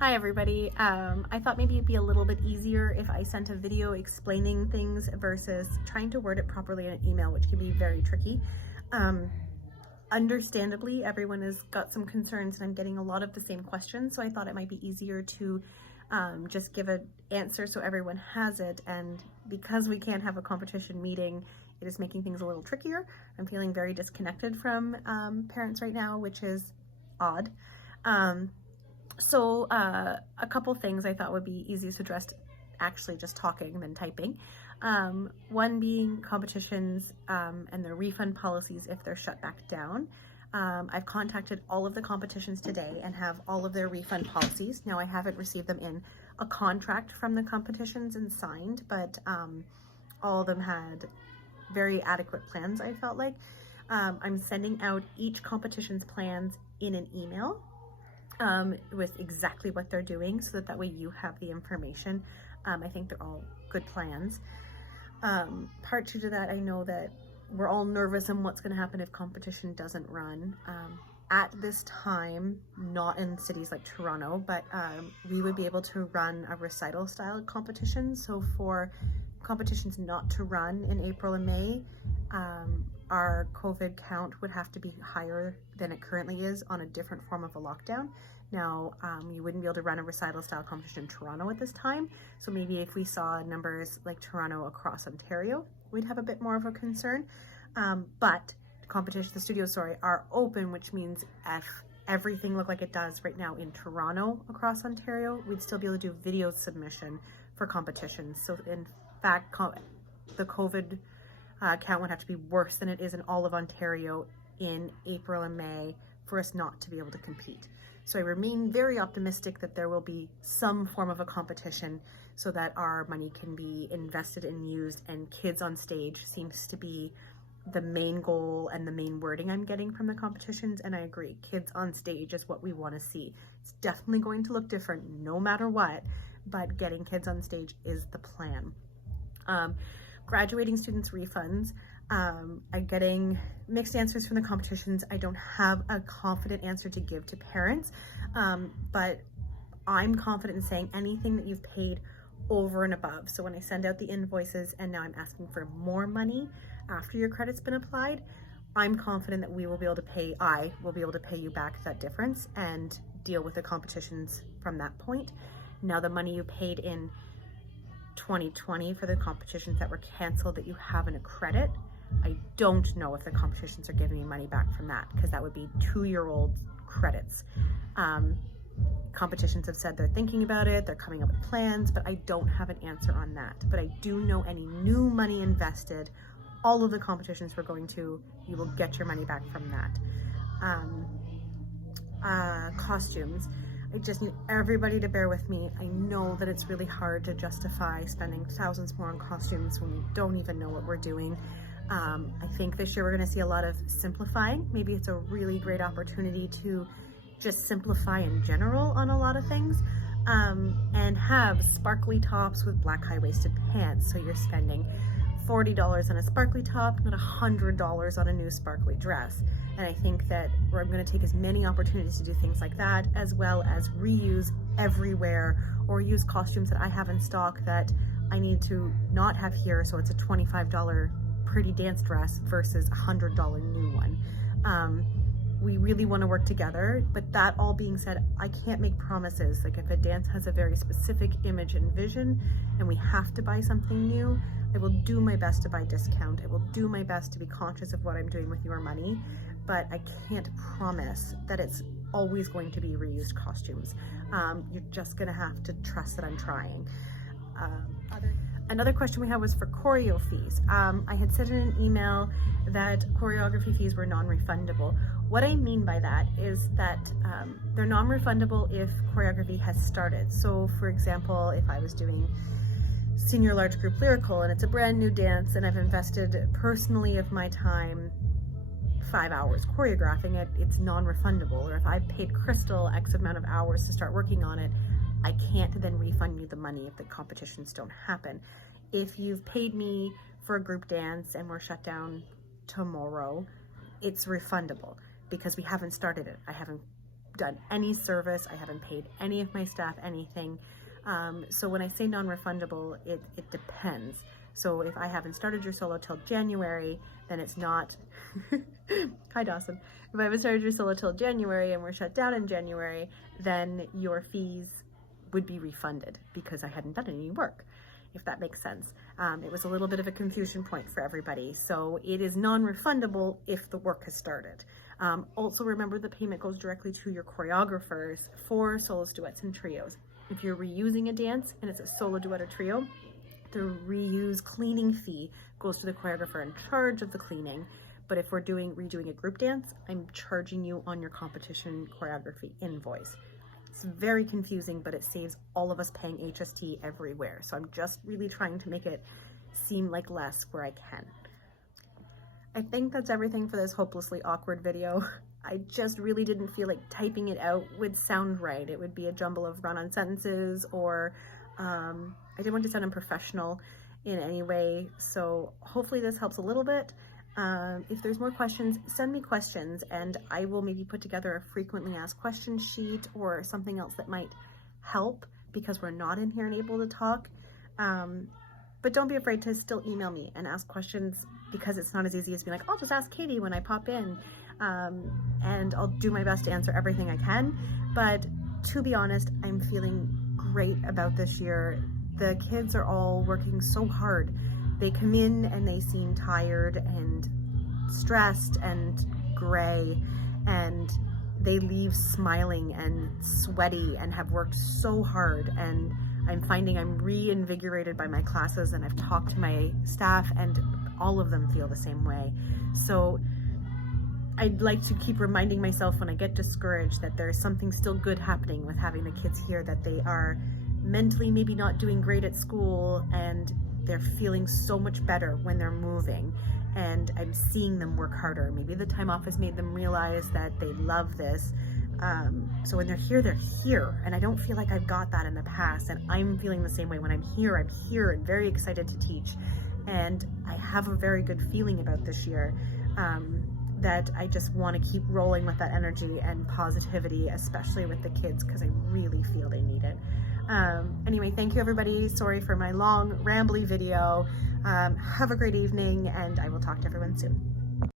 Hi everybody. I thought maybe it'd be a little bit easier if I sent a video explaining things versus trying to word it properly in an email, which can be very tricky. Understandably, everyone has got some concerns and I'm getting a lot of the same questions, so I thought it might be easier to just give an answer so everyone has it. And because we can't have a competition meeting, it is making things a little trickier. I'm feeling very disconnected from parents right now, which is odd. So a couple things I thought would be easiest addressed actually just talking than typing. One being competitions and their refund policies if they're shut back down. I've contacted all of the competitions today and have all of their refund policies. Now I haven't received them in a contract from the competitions and signed, but all of them had very adequate plans, I felt like. I'm sending out each competition's plans in an email with exactly what they're doing so that way you have the information. I think they're all good plans. Part two to that, I know that we're all nervous on what's going to happen if competition doesn't run. At this time, not in cities like Toronto, but we would be able to run a recital style competition. So for competitions not to run in April and May, our COVID count would have to be higher than it currently is on a different form of a lockdown. Now, you wouldn't be able to run a recital style competition in Toronto at this time. So maybe if we saw numbers like Toronto across Ontario, we'd have a bit more of a concern. But the studios, are open, which means if everything looked like it does right now in Toronto across Ontario, we'd still be able to do video submission for competitions. So in fact, the COVID count would have to be worse than it is in all of Ontario in April and May for us not to be able to compete. So I remain very optimistic that there will be some form of a competition so that our money can be invested and used, and kids on stage seems to be the main goal and the main wording I'm getting from the competitions. And I agree, kids on stage is what we want to see. It's definitely going to look different no matter what, but getting kids on stage is the plan. Graduating students refunds. I'm getting mixed answers from the competitions. I don't have a confident answer to give to parents, but I'm confident in saying anything that you've paid over and above. So when I send out the invoices and now I'm asking for more money after your credit's been applied, I'm confident that I will be able to pay you back that difference and deal with the competitions from that point. Now the money you paid in 2020 for the competitions that were canceled that you have in a credit, I don't know if the competitions are giving me money back from that, because that would be 2-year-old credits. Competitions have said they're thinking about it, they're coming up with plans, but I don't have an answer on that. But I do know any new money invested, all of the competitions we're going to, you will get your money back from that. Costumes. I just need everybody to bear with me. I know that it's really hard to justify spending thousands more on costumes when we don't even know what we're doing. I think this year we're going to see a lot of simplifying. Maybe it's a really great opportunity to just simplify in general on a lot of things, and have sparkly tops with black high-waisted pants. So you're spending $40 on a sparkly top, not $100 on a new sparkly dress. And I think that I'm going to take as many opportunities to do things like that, as well as reuse everywhere, or use costumes that I have in stock that I need to not have here. So it's a $25 pretty dance dress versus a $100 new one. We really want to work together, but that all being said, I can't make promises. Like if a dance has a very specific image and vision and we have to buy something new, I will do my best to buy discount. I will do my best to be conscious of what I'm doing with your money, but I can't promise that it's always going to be reused costumes. You're just gonna have to trust that I'm trying. Another question we had was for choreo fees. I had said in an email that choreography fees were non-refundable. What I mean by that is that they're non-refundable if choreography has started. So for example, if I was doing senior large group lyrical and it's a brand new dance and I've invested personally of my time 5 hours choreographing it, it's non-refundable. Or if I paid Crystal X amount of hours to start working on it, I can't then refund you the money if the competitions don't happen. If you've paid me for a group dance and we're shut down tomorrow, it's refundable because we haven't started it. I haven't done any service. I haven't paid any of my staff anything. So when I say non-refundable, it depends. So if I haven't started your solo till January, then it's not, hi Dawson. If I haven't started your solo till January and we're shut down in January, then your fees would be refunded because I hadn't done any work, if that makes sense. It was a little bit of a confusion point for everybody. So it is non-refundable if the work has started. Also remember, the payment goes directly to your choreographers for solos, duets, and trios. If you're reusing a dance and it's a solo, duet, or trio, the reuse cleaning fee goes to the choreographer in charge of the cleaning. But if we're redoing a group dance, I'm charging you on your competition choreography invoice. It's very confusing, but it saves all of us paying HST everywhere. So I'm just really trying to make it seem like less where I can. I think that's everything for this hopelessly awkward video. I just really didn't feel like typing it out would sound right. It would be a jumble of run-on sentences, or I didn't want to sound unprofessional in any way. So hopefully this helps a little bit. If there's more questions, send me questions and I will maybe put together a frequently asked questions sheet or something else that might help, because we're not in here and able to talk. But don't be afraid to still email me and ask questions, because it's not as easy as being like, I'll just ask Katie when I pop in. And I'll do my best to answer everything I can. But to be honest, I'm feeling great about this year. The kids are all working so hard. They come in and they seem tired and stressed and gray, and they leave smiling and sweaty and have worked so hard. And I'm finding I'm reinvigorated by my classes, and I've talked to my staff and all of them feel the same way. So I'd like to keep reminding myself when I get discouraged that there's something still good happening with having the kids here, that they are mentally maybe not doing great at school and they're feeling so much better when they're moving, and I'm seeing them work harder. Maybe the time off has made them realize that they love this. So when they're here, and I don't feel like I've got that in the past, and I'm feeling the same way. When I'm here and very excited to teach, and I have a very good feeling about this year, that I just want to keep rolling with that energy and positivity, especially with the kids, because I really feel they need it. Anyway, thank you everybody. Sorry for my long, rambly video. Have a great evening, and I will talk to everyone soon.